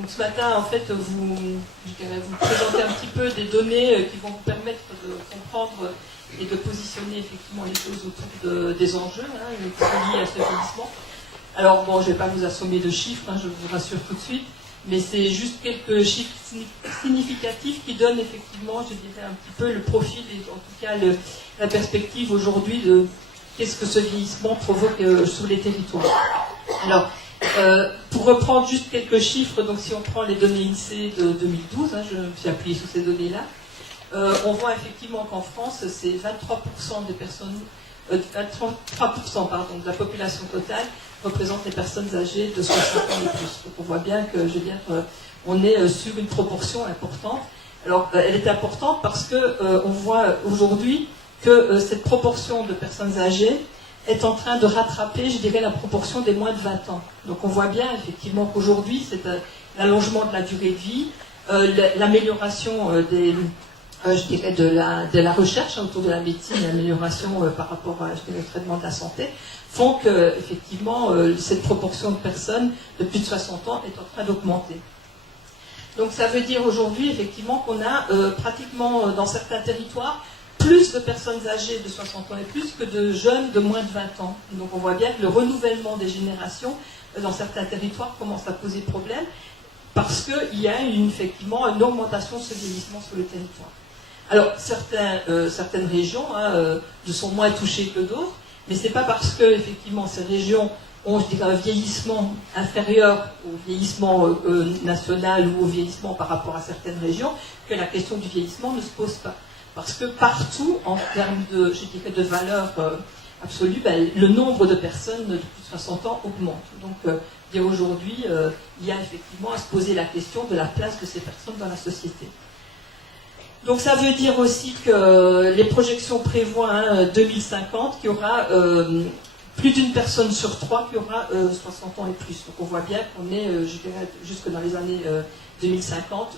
Donc ce matin, en fait, vous présentez un petit peu des données qui vont vous permettre de comprendre et de positionner effectivement les choses autour des enjeux qui sont liés à ce vieillissement. Alors bon, je ne vais pas vous assommer de chiffres, je vous rassure tout de suite, mais c'est juste quelques chiffres significatifs qui donnent effectivement, je dirais, un petit peu le profil et en tout cas la perspective aujourd'hui de qu'est-ce que ce vieillissement provoque sur les territoires. Alors, pour reprendre juste quelques chiffres, donc si on prend les données INSEE de 2012, je me suis appuyé sur ces données-là, on voit effectivement qu'en France, c'est 23% des personnes, 23% pardon, de la population totale représentent les personnes âgées de 60 ans et plus. Donc on voit bien que, je veux dire, on est sur une proportion importante. Alors, elle est importante parce que on voit aujourd'hui que cette proportion de personnes âgées est en train de rattraper, je dirais, la proportion des moins de 20 ans. Donc on voit bien effectivement qu'aujourd'hui, c'est l'allongement de la durée de vie, l'amélioration je dirais de la recherche autour de la médecine, l'amélioration par rapport à, je dirais, le traitement de la santé, font que effectivement cette proportion de personnes de plus de 60 ans est en train d'augmenter. Donc ça veut dire aujourd'hui effectivement qu'on a pratiquement dans certains territoires plus de personnes âgées de 60 ans et plus que de jeunes de moins de 20 ans. Donc on voit bien que le renouvellement des générations dans certains territoires commence à poser problème parce qu'il y a effectivement une augmentation de ce vieillissement sur le territoire. Alors certaines régions sont moins touchées que d'autres, mais ce n'est pas parce que effectivement ces régions ont, je dirais, un vieillissement inférieur au vieillissement national ou au vieillissement par rapport à certaines régions que la question du vieillissement ne se pose pas. Parce que partout, en termes de, je dirais, de valeur absolue, le nombre de personnes de plus de 60 ans augmente. Donc, aujourd'hui, il y a effectivement à se poser la question de la place de ces personnes dans la société. Donc, ça veut dire aussi que les projections prévoient 2050 qu'il y aura plus d'une personne sur trois qui aura 60 ans et plus. Donc, on voit bien qu'on est, je dirais, jusque dans les années 2050,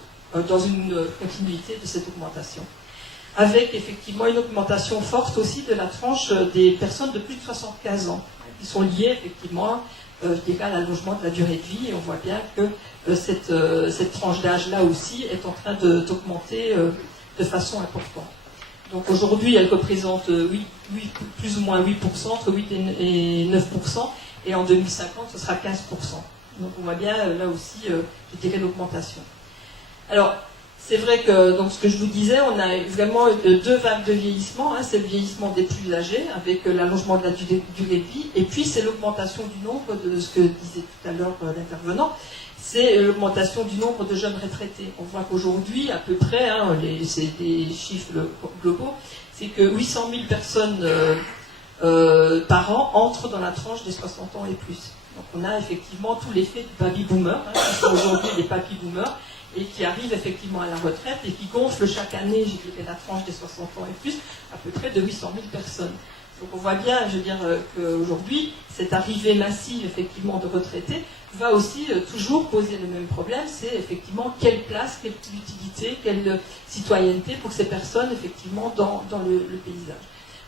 dans une continuité de cette augmentation. Avec effectivement une augmentation forte aussi de la tranche des personnes de plus de 75 ans, qui sont liées effectivement, je dirais, à l'allongement de la durée de vie, et on voit bien que cette tranche d'âge-là aussi est en train d'augmenter de façon importante. Donc aujourd'hui, elle représente plus ou moins 8%, entre 8 et 9%, et en 2050, ce sera 15%. Donc on voit bien là aussi, je dirais, l'augmentation. Alors, c'est vrai que, donc, ce que je vous disais, on a vraiment deux vagues de vieillissement. C'est le vieillissement des plus âgés, avec l'allongement de la durée de vie, et puis c'est l'augmentation du nombre, de ce que disait tout à l'heure l'intervenant, c'est l'augmentation du nombre de jeunes retraités. On voit qu'aujourd'hui, à peu près, c'est des chiffres globaux, c'est que 800 000 personnes par an entrent dans la tranche des 60 ans et plus. Donc on a effectivement tout l'effet du baby boomer, qui sont aujourd'hui des papy boomers, et qui arrivent effectivement à la retraite et qui gonflent chaque année, je dirais, la tranche des 60 ans et plus, à peu près de 800 000 personnes. Donc on voit bien, je veux dire, qu'aujourd'hui, cette arrivée massive, effectivement, de retraités va aussi toujours poser le même problème, c'est effectivement quelle place, quelle utilité, quelle citoyenneté pour ces personnes, effectivement, dans le paysage.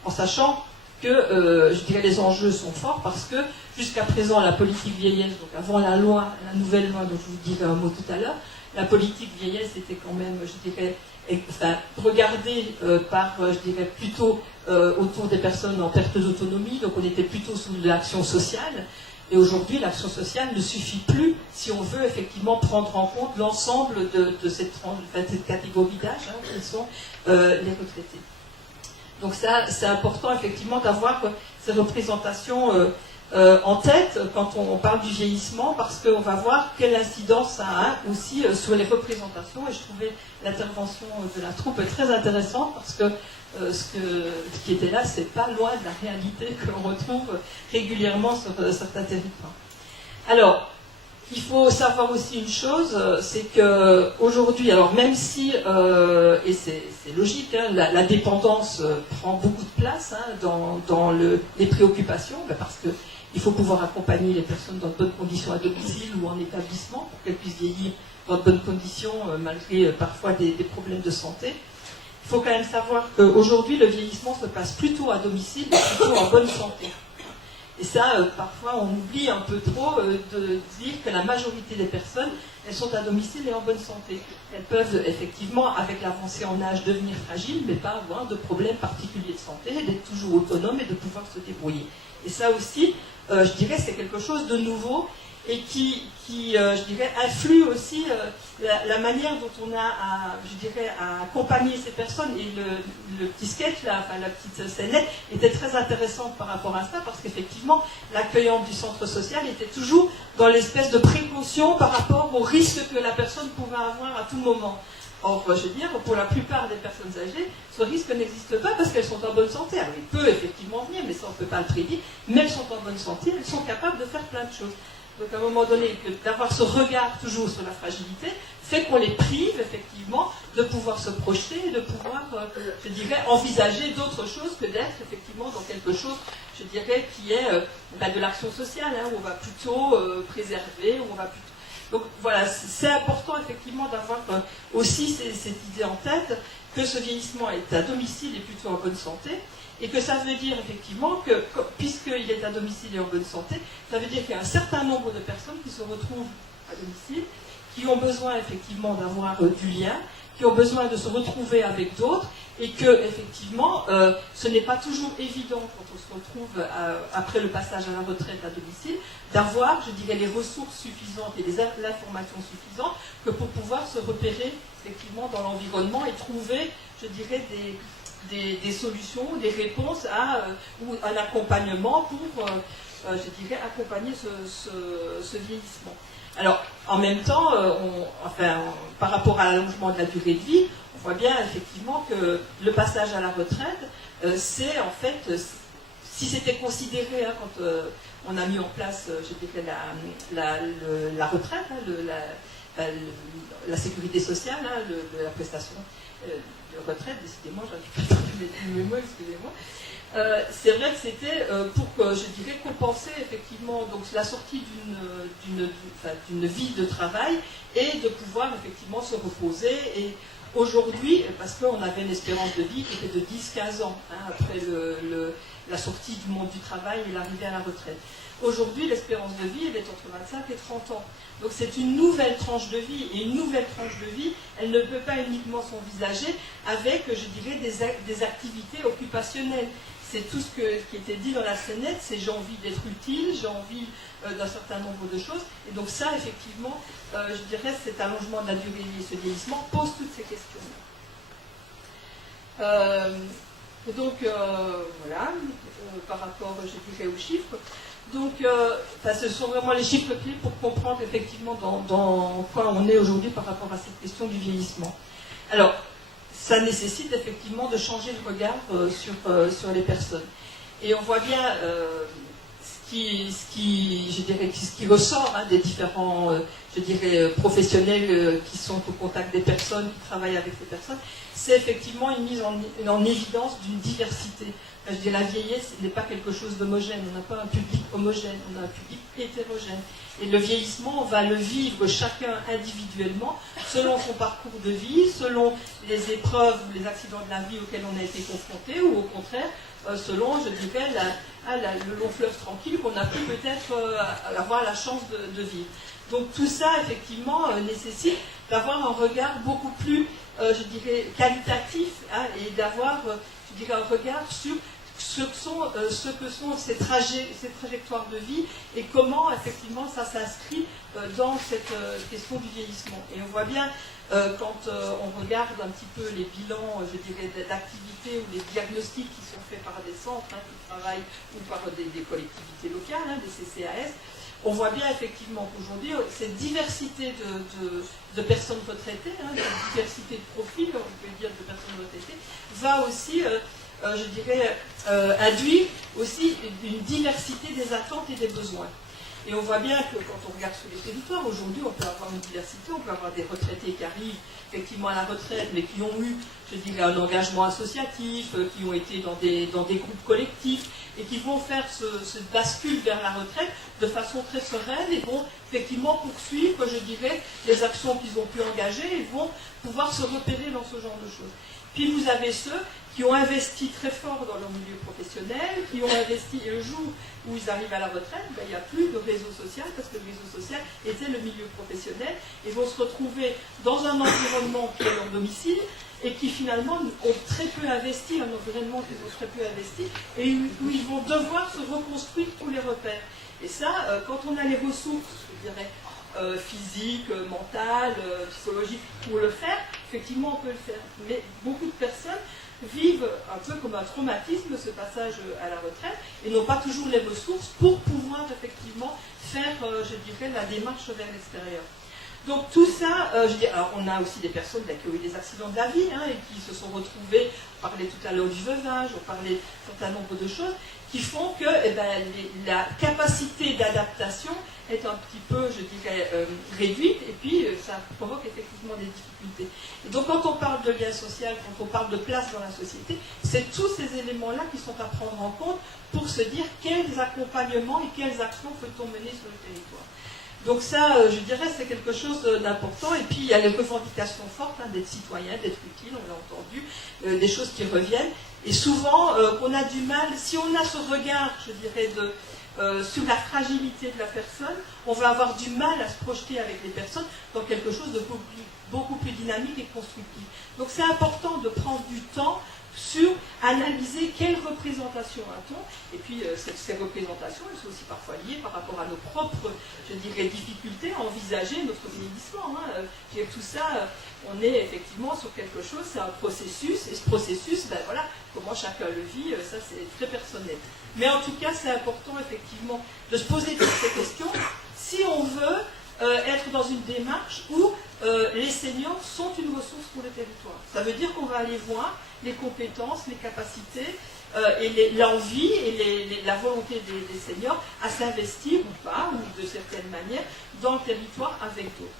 En sachant que, je dirais, les enjeux sont forts parce que, jusqu'à présent, la politique vieillesse, donc avant la loi, la nouvelle loi dont je vous dirai un mot tout à l'heure, la politique vieillesse était quand même, je dirais, regardée par, je dirais, plutôt autour des personnes en perte d'autonomie, donc on était plutôt sous l'action sociale, et aujourd'hui l'action sociale ne suffit plus si on veut effectivement prendre en compte l'ensemble de cette catégorie d'âge, qui sont les retraités. Donc ça, c'est important effectivement d'avoir ces représentations en tête quand on parle du vieillissement, parce qu'on va voir quelle incidence ça a aussi sur les représentations, et je trouvais l'intervention de la troupe très intéressante parce que ce qui était là, c'est pas loin de la réalité que l'on retrouve régulièrement sur certains territoires. Alors, il faut savoir aussi une chose, c'est qu'aujourd'hui, alors même si, et c'est logique, la dépendance prend beaucoup de place dans les préoccupations, parce que il faut pouvoir accompagner les personnes dans de bonnes conditions à domicile ou en établissement pour qu'elles puissent vieillir dans de bonnes conditions malgré parfois des problèmes de santé. Il faut quand même savoir qu'aujourd'hui, le vieillissement se passe plutôt à domicile et plutôt en bonne santé. Et ça, parfois, on oublie un peu trop de dire que la majorité des personnes elles sont à domicile et en bonne santé. Elles peuvent effectivement, avec l'avancée en âge, devenir fragiles, mais pas avoir de problèmes particuliers de santé, d'être toujours autonomes et de pouvoir se débrouiller. Et ça aussi, je dirais, c'est quelque chose de nouveau et qui je dirais, influe aussi la manière dont on a à accompagner ces personnes. Et le petit sketch, là, enfin, la petite scénette, était très intéressante par rapport à ça, parce qu'effectivement, l'accueillante du centre social était toujours dans l'espèce de précaution par rapport aux risques que la personne pouvait avoir à tout moment. Or, je veux dire, pour la plupart des personnes âgées, ce risque n'existe pas parce qu'elles sont en bonne santé. Alors, il peut effectivement venir, mais ça, on ne peut pas le prédire. Mais elles sont en bonne santé, elles sont capables de faire plein de choses. Donc, à un moment donné, d'avoir ce regard toujours sur la fragilité fait qu'on les prive, effectivement, de pouvoir se projeter et de pouvoir, je dirais, envisager d'autres choses que d'être, effectivement, dans quelque chose, je dirais, qui est de l'action sociale, hein, où on va plutôt préserver, où on va plutôt... Donc voilà, c'est important effectivement d'avoir aussi cette idée en tête que ce vieillissement est à domicile et plutôt en bonne santé, et que ça veut dire effectivement que, puisqu'il est à domicile et en bonne santé, ça veut dire qu'il y a un certain nombre de personnes qui se retrouvent à domicile, qui ont besoin effectivement d'avoir du lien, qui ont besoin de se retrouver avec d'autres, et que effectivement, ce n'est pas toujours évident quand on se retrouve après le passage à la retraite à domicile, d'avoir, je dirais, les ressources suffisantes et l'information suffisante que pour pouvoir se repérer effectivement dans l'environnement et trouver, je dirais, des solutions, des réponses ou un accompagnement pour, je dirais, accompagner ce vieillissement. Alors, en même temps, par rapport à l'allongement de la durée de vie, on voit bien effectivement que le passage à la retraite, c'est en fait, si c'était considéré, hein, quand on a mis en place, je dirais, la retraite, hein, la sécurité sociale, hein, la prestation de retraite, décidément, j'arrive pas à trouver mes mots, excusez-moi. C'est vrai que c'était pour, je dirais, compenser effectivement donc, la sortie d'une vie de travail et de pouvoir effectivement se reposer. Et aujourd'hui, parce qu'on avait une espérance de vie qui était de 10-15 ans, hein, après la sortie du monde du travail et l'arrivée à la retraite. Aujourd'hui, l'espérance de vie, elle est entre 25 et 30 ans. Donc c'est une nouvelle tranche de vie, et une nouvelle tranche de vie, elle ne peut pas uniquement s'envisager avec, je dirais, des activités occupationnelles. C'est tout ce qui était dit dans la scénette, c'est j'ai envie d'être utile, j'ai envie d'un certain nombre de choses. Et donc ça, effectivement, je dirais, cet allongement de la durée de vie et ce vieillissement pose toutes ces questions-là. Donc voilà, par rapport, je dirais, aux chiffres. Donc, ce sont vraiment les chiffres clés pour comprendre effectivement dans quoi on est aujourd'hui par rapport à cette question du vieillissement. Alors, ça nécessite effectivement de changer le regard sur les personnes. Et on voit bien ce qui ressort, hein, des différents je dirais, professionnels qui sont au contact des personnes, qui travaillent avec ces personnes, c'est effectivement une mise en évidence d'une diversité. Je dis, la vieillesse n'est pas quelque chose d'homogène, on n'a pas un public homogène, on a un public hétérogène. Et le vieillissement, on va le vivre chacun individuellement, selon son parcours de vie, selon les épreuves ou les accidents de la vie auxquels on a été confronté, ou au contraire, selon, je dirais, le long fleuve tranquille qu'on a pu peut-être avoir la chance de vivre. Donc tout ça, effectivement, nécessite d'avoir un regard beaucoup plus, je dirais, qualitatif, hein, et d'avoir, je dirais, un regard sur ce que sont ces trajectoires de vie et comment, effectivement, ça s'inscrit dans cette question du vieillissement. Et on voit bien, quand on regarde un petit peu les bilans, je dirais, d'activités ou les diagnostics qui sont faits par des centres, hein, qui travaillent, ou par des collectivités locales, hein, des CCAS, on voit bien effectivement qu'aujourd'hui, cette diversité de personnes retraitées, hein, cette diversité de profils, on peut dire, de personnes retraitées, va aussi, je dirais, induire aussi une diversité des attentes et des besoins. Et on voit bien que quand on regarde sur les territoires, aujourd'hui, on peut avoir une diversité, on peut avoir des retraités qui arrivent effectivement à la retraite, mais qui ont eu, je dirais, un engagement associatif, qui ont été dans des groupes collectifs, et qui vont faire ce bascule vers la retraite de façon très sereine et vont effectivement poursuivre, je dirais, les actions qu'ils ont pu engager et vont pouvoir se repérer dans ce genre de choses. Puis vous avez ceux qui ont investi très fort dans leur milieu professionnel, qui ont investi, et le jour où ils arrivent à la retraite, ben, il n'y a plus de réseau social, parce que le réseau social était le milieu professionnel, et vont se retrouver dans un environnement qui est leur domicile, et qui finalement ont très peu investi, un environnement qu'ils ont très peu investi, et où ils vont devoir se reconstruire tous les repères. Et ça, quand on a les ressources, je dirais, physiques, mentales, psychologiques, pour le faire, effectivement on peut le faire. Mais beaucoup de personnes vivent un peu comme un traumatisme ce passage à la retraite et n'ont pas toujours les ressources pour pouvoir effectivement faire, je dirais, la démarche vers l'extérieur. Donc tout ça, alors on a aussi des personnes qui ont eu des accidents de la vie et qui se sont retrouvées, on parlait tout à l'heure du veuvage, on parlait d'un certain nombre de choses, qui font que la capacité d'adaptation est un petit peu, je dirais, réduite, et puis ça provoque effectivement des difficultés. Et donc quand on parle de lien social, quand on parle de place dans la société, c'est tous ces éléments-là qui sont à prendre en compte pour se dire quels accompagnements et quelles actions peut-on mener sur le territoire. Donc ça, je dirais, c'est quelque chose d'important. Et puis, il y a les revendications fortes d'être citoyen, d'être utile, on l'a entendu, des choses qui reviennent. Et souvent, on a du mal, si on a ce regard, je dirais, sur la fragilité de la personne, on va avoir du mal à se projeter avec les personnes dans quelque chose de beaucoup plus dynamique et constructif. Donc c'est important de prendre du temps sur analyser quelles représentations a-t-on, et puis ces représentations, elles sont aussi parfois liées par rapport à nos propres, je dirais, difficultés à envisager notre vieillissement. Tout ça, on est effectivement sur quelque chose, c'est un processus, et ce processus, voilà, comment chacun le vit, ça c'est très personnel. Mais en tout cas, c'est important effectivement de se poser toutes ces questions si on veut être dans une démarche où les seniors sont une ressource pour le territoire. Ça veut dire qu'on va aller voir les compétences, les capacités et l'envie et la volonté des seniors à s'investir ou pas, ou de certaines manières, dans le territoire avec d'autres.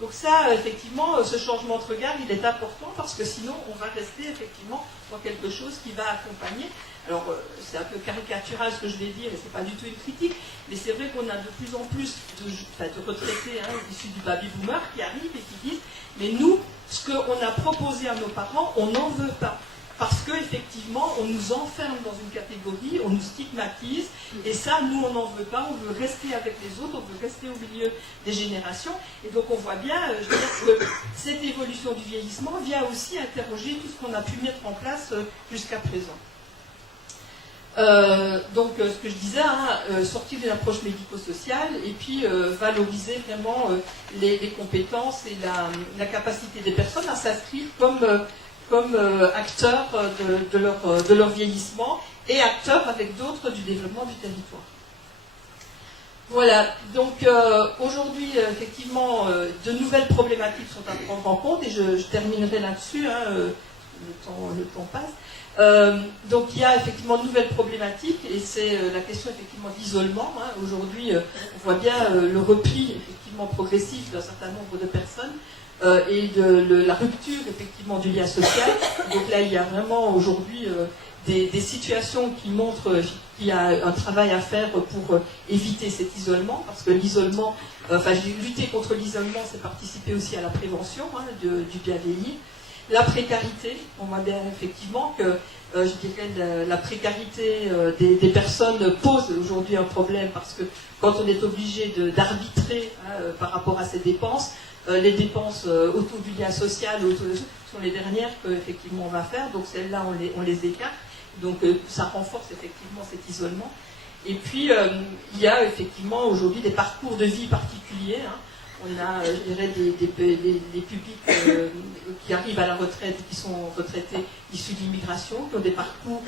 Donc ça, effectivement, ce changement de regard, il est important parce que sinon, on va rester effectivement dans quelque chose qui va accompagner. Alors, c'est un peu caricatural ce que je vais dire, et ce n'est pas du tout une critique, mais c'est vrai qu'on a de plus en plus de retraités issus du baby-boomer qui arrivent et qui disent « Mais nous, ce qu'on a proposé à nos parents, on n'en veut pas. » Parce qu'effectivement, on nous enferme dans une catégorie, on nous stigmatise, et ça, nous, on n'en veut pas, on veut rester avec les autres, on veut rester au milieu des générations. Et donc, on voit bien, je veux dire, que cette évolution du vieillissement vient aussi interroger tout ce qu'on a pu mettre en place jusqu'à présent. Donc, ce que je disais, sortir d'une approche médico-sociale et puis valoriser vraiment les compétences et la capacité des personnes à s'inscrire comme acteurs de leur vieillissement et acteurs avec d'autres du développement du territoire. Voilà, donc aujourd'hui, effectivement, de nouvelles problématiques sont à prendre en compte et je terminerai là-dessus, le temps passe. Donc il y a effectivement de nouvelles problématiques et c'est la question effectivement d'isolement. Aujourd'hui, on voit bien le repli effectivement progressif d'un certain nombre de personnes et de la rupture effectivement du lien social. Donc là, il y a vraiment aujourd'hui des situations qui montrent qu'il y a un travail à faire pour éviter cet isolement, parce que l'isolement, lutter contre l'isolement, c'est participer aussi à la prévention du bien vieillir. La précarité, on voit bien effectivement que je dirais la précarité des personnes pose aujourd'hui un problème parce que quand on est obligé d'arbitrer par rapport à ces dépenses, les dépenses autour du lien social sont les dernières qu'effectivement on va faire, donc celles-là on les écarte, donc ça renforce effectivement cet isolement. Et puis il y a effectivement aujourd'hui des parcours de vie particuliers. On a, je dirais, des publics qui arrivent à la retraite, qui sont retraités issus de l'immigration, qui ont des parcours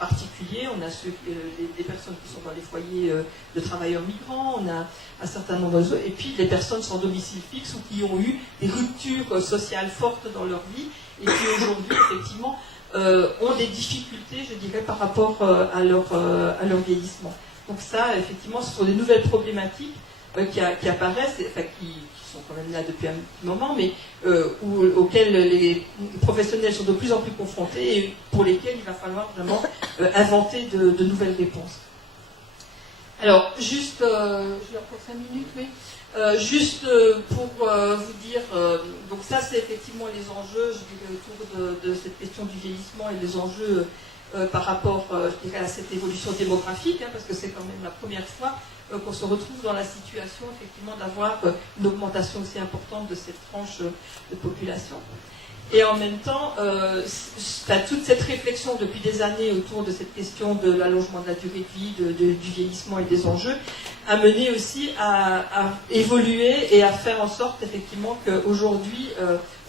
particuliers. On a des personnes qui sont dans les foyers de travailleurs migrants, on a un certain nombre de... Et puis les personnes sans domicile fixe ou qui ont eu des ruptures sociales fortes dans leur vie et qui aujourd'hui, effectivement, ont des difficultés, je dirais, par rapport à leur vieillissement. Donc ça, effectivement, ce sont des nouvelles problématiques qui apparaissent, qui sont quand même là depuis un petit moment, mais auxquelles les professionnels sont de plus en plus confrontés et pour lesquels il va falloir vraiment inventer de nouvelles réponses. Alors, juste, je vais encore 5 minutes, oui. Juste pour vous dire, donc ça, c'est effectivement les enjeux, je dirais, autour de cette question du vieillissement et les enjeux par rapport, je dirais, à cette évolution démographique, hein, parce que c'est quand même la première fois qu'on se retrouve dans la situation, effectivement, d'avoir une augmentation aussi importante de cette tranche de population. Et en même temps, toute cette réflexion depuis des années autour de cette question de l'allongement de la durée de vie, du vieillissement et des enjeux, a mené aussi à évoluer et à faire en sorte effectivement qu'aujourd'hui,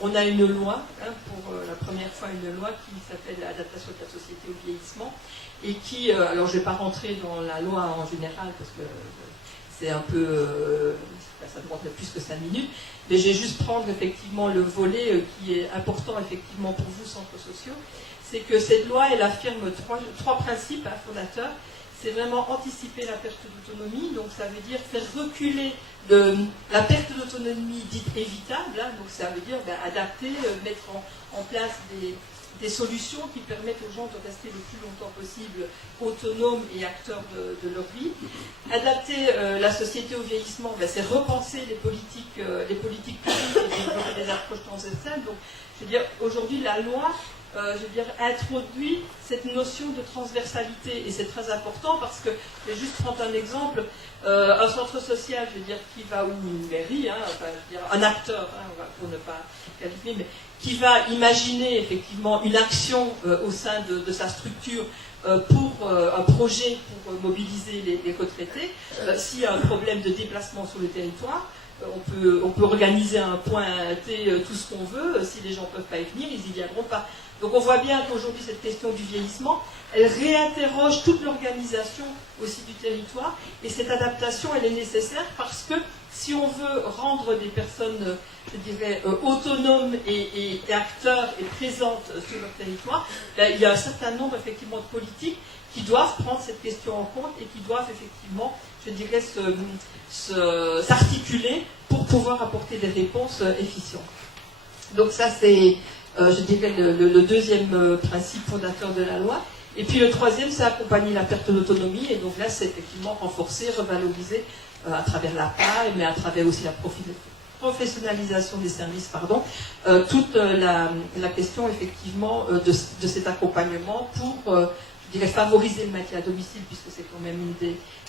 on a une loi, hein, pour la première fois une loi qui s'appelle l'adaptation de la société au vieillissement, et qui, alors je ne vais pas rentrer dans la loi en général, parce que c'est un peu, ça demanderait plus que 5 minutes, mais je vais juste prendre effectivement le volet qui est important effectivement pour vous, centres sociaux, c'est que cette loi, elle affirme trois principes fondateurs. C'est vraiment anticiper la perte d'autonomie, donc ça veut dire faire reculer la perte d'autonomie dite évitable, hein, donc ça veut dire adapter, mettre en place des solutions qui permettent aux gens de rester le plus longtemps possible autonomes et acteurs de leur vie. Adapter la société au vieillissement, c'est repenser les politiques publiques et développer des approches transversales. Donc, je veux dire, aujourd'hui, la loi introduit cette notion de transversalité, et c'est très important parce que, je vais juste prendre un exemple, un centre social, je veux dire, qui va, ou une mairie, hein, enfin, je veux dire, un acteur, hein, pour ne pas qualifier, mais qui va imaginer effectivement une action au sein de sa structure pour un projet pour mobiliser les retraités. S'il y a un problème de déplacement sur le territoire, on peut organiser un point T, tout ce qu'on veut. Si les gens ne peuvent pas y venir, ils n'y viendront pas. Donc on voit bien qu'aujourd'hui, cette question du vieillissement, elle réinterroge toute l'organisation aussi du territoire, et cette adaptation, elle est nécessaire parce que si on veut rendre des personnes, je dirais, autonomes et acteurs et présentes sur leur territoire, il y a un certain nombre effectivement de politiques qui doivent prendre cette question en compte et qui doivent effectivement, je dirais, s'articuler pour pouvoir apporter des réponses efficientes. Donc ça, c'est, je dirais, le deuxième principe fondateur de la loi. Et puis le troisième, c'est accompagner la perte d'autonomie, et donc là, c'est effectivement renforcer, revaloriser à travers la PAE, mais à travers aussi la professionnalisation des services, toute la question effectivement de cet accompagnement pour, je dirais, favoriser le maintien à domicile, puisque c'est quand même une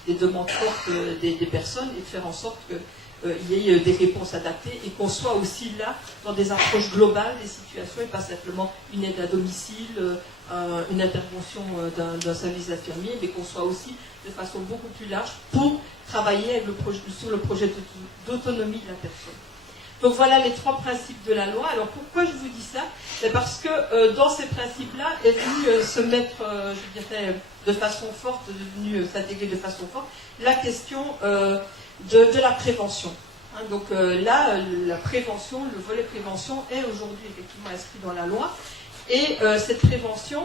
des demandes fortes des personnes, et de faire en sorte qu'il y ait des réponses adaptées et qu'on soit aussi là dans des approches globales des situations et pas simplement une aide à domicile, une intervention d'un service infirmier, mais qu'on soit aussi de façon beaucoup plus large pour travailler avec sur le projet d'autonomie de la personne. Donc voilà les trois principes de la loi. Alors pourquoi je vous dis ça? C'est parce que dans ces principes-là est venu se mettre, je dirais, de façon forte, est venu s'intégrer de façon forte, la question de la prévention. Hein, donc là, la prévention, le volet prévention est aujourd'hui effectivement inscrit dans la loi. Et cette prévention,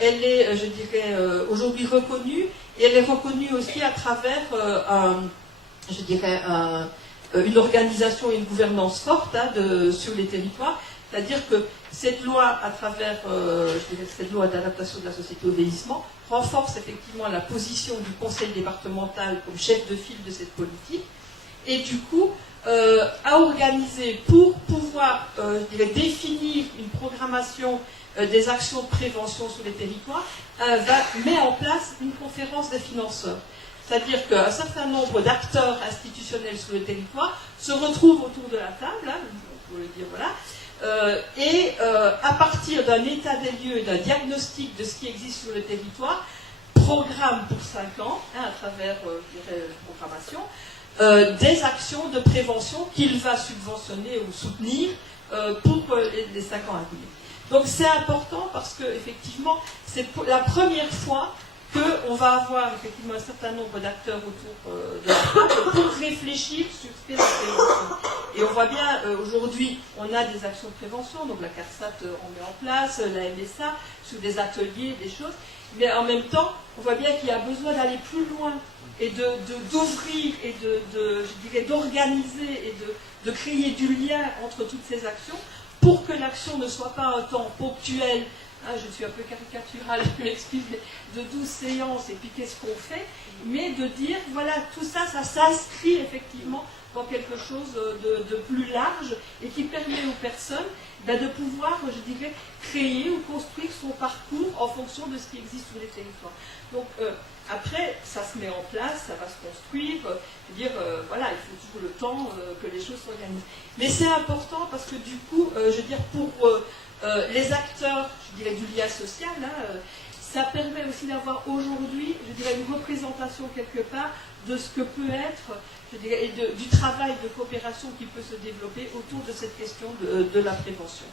elle est, je dirais, aujourd'hui reconnue, et elle est reconnue aussi à travers, je dirais, une organisation et une gouvernance forte sur les territoires. C'est-à-dire que cette loi, à travers je dirais, cette loi d'adaptation de la société au vieillissement, renforce effectivement la position du conseil départemental comme chef de file de cette politique, et du coup, à organiser pour pouvoir je dirais, définir une programmation des actions de prévention sur les territoires, met en place une conférence des financeurs. C'est-à-dire qu'un certain nombre d'acteurs institutionnels sur le territoire se retrouvent autour de la table, hein, on peut le dire, voilà, et à partir d'un état des lieux, d'un diagnostic de ce qui existe sur le territoire, programme pour 5 ans, hein, à travers je dirais, programmation, des actions de prévention qu'il va subventionner ou soutenir pour les 5 ans à venir. Donc c'est important parce que effectivement, c'est la première fois qu'on va avoir effectivement un certain nombre d'acteurs autour de la table pour réfléchir sur ce qu'est la prévention. Et on voit bien, aujourd'hui, on a des actions de prévention, donc la CARSAT en met en place, la MSA, sur des ateliers, des choses, mais en même temps, on voit bien qu'il y a besoin d'aller plus loin et d'ouvrir et je dirais, d'organiser et de créer du lien entre toutes ces actions pour que l'action ne soit pas un temps ponctuel je suis un peu caricaturale, je m'excuse, de 12 séances, et puis qu'est-ce qu'on fait, mais de dire, voilà, tout ça, ça s'inscrit effectivement dans quelque chose de plus large, et qui permet aux personnes de pouvoir, je dirais, créer ou construire son parcours en fonction de ce qui existe sur les territoires. Donc, après, ça se met en place, ça va se construire, voilà, il faut toujours le temps que les choses s'organisent. Mais c'est important parce que du coup, pour les acteurs, du lien social, ça permet aussi d'avoir aujourd'hui, une représentation quelque part de ce que peut être, et du travail de coopération qui peut se développer autour de cette question de la prévention.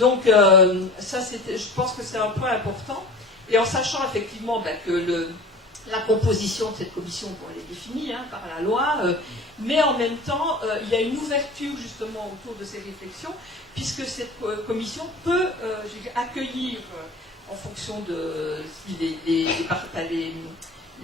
Donc, ça, je pense que c'est un point important. Et en sachant effectivement que la composition de cette commission, elle est définie par la loi, mais en même temps, il y a une ouverture justement autour de ces réflexions, puisque cette commission peut accueillir, en fonction de si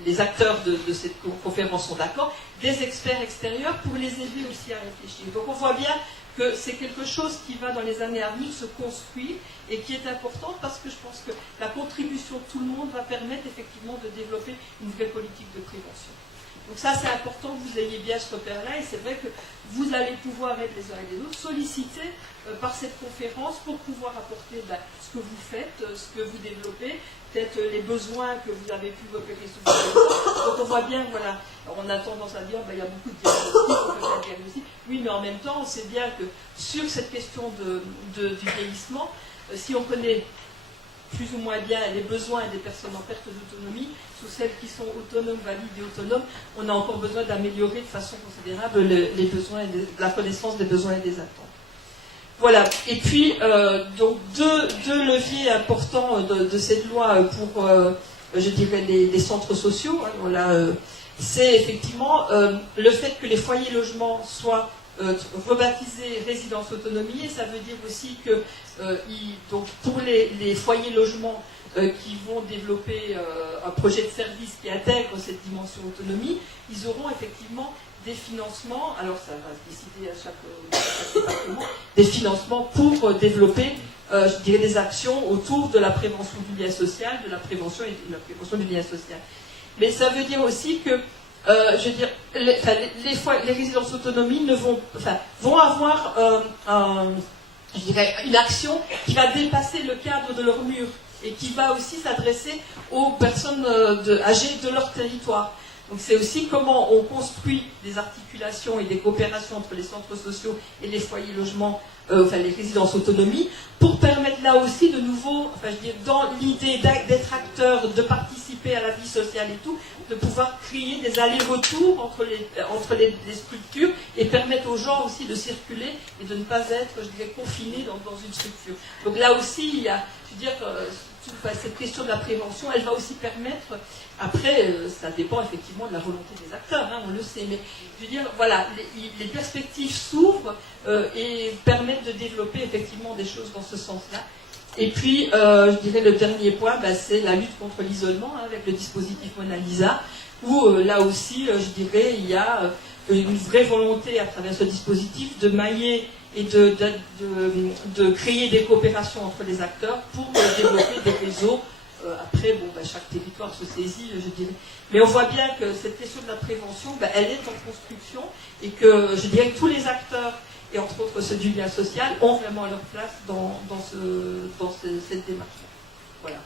les acteurs de cette conférence sont d'accord, des experts extérieurs pour les aider aussi à réfléchir. Donc on voit bien que c'est quelque chose qui va dans les années à venir se construire et qui est important parce que je pense que la contribution de tout le monde va permettre effectivement de développer une vraie politique de prévention. Donc ça c'est important que vous ayez bien ce repère-là et c'est vrai que vous allez pouvoir être les uns et les autres sollicités par cette conférence pour pouvoir apporter ce que vous faites, ce que vous développez, peut-être les besoins que vous avez pu repérer sous vos connaissances. Donc on voit bien, voilà, alors on a tendance à dire, il y a beaucoup de diagnostics, on peut faire un diagnostic. Oui, mais en même temps, on sait bien que sur cette question du vieillissement, si on connaît plus ou moins bien les besoins des personnes en perte d'autonomie, sous celles qui sont autonomes, valides et autonomes, on a encore besoin d'améliorer de façon considérable les besoins la connaissance des besoins et des attentes. Voilà, et puis donc deux leviers importants de cette loi pour, les centres sociaux. C'est effectivement le fait que les foyers logements soient rebaptisés résidence autonomie, et ça veut dire aussi que donc pour les foyers logements qui vont développer un projet de service qui intègre cette dimension autonomie, ils auront effectivement des financements, alors ça va se décider à chaque département, des financements pour développer, des actions autour de la prévention du lien social, de la prévention et de la prévention du lien social. Mais ça veut dire aussi que, les résidences autonomie vont avoir une action qui va dépasser le cadre de leur mur et qui va aussi s'adresser aux personnes âgées de leur territoire. Donc c'est aussi comment on construit des articulations et des coopérations entre les centres sociaux et les foyers logements, les résidences autonomie, pour permettre là aussi de nouveau, dans l'idée d'être acteur, de participer à la vie sociale et tout, de pouvoir créer des allers-retours entre les structures et permettre aux gens aussi de circuler et de ne pas être, confinés dans une structure. Donc là aussi, il y a, cette question de la prévention, elle va aussi permettre, après, ça dépend effectivement de la volonté des acteurs, on le sait, mais les perspectives s'ouvrent et permettent de développer effectivement des choses dans ce sens-là. Et puis, le dernier point, c'est la lutte contre l'isolement, avec le dispositif Mona Lisa, où là aussi, il y a une vraie volonté à travers ce dispositif de mailler et de créer des coopérations entre les acteurs pour développer des réseaux. Après, chaque territoire se saisit, Mais on voit bien que cette question de la prévention, elle est en construction et que, que tous les acteurs, et entre autres ceux du lien social, ont vraiment leur place dans cette démarche. Voilà.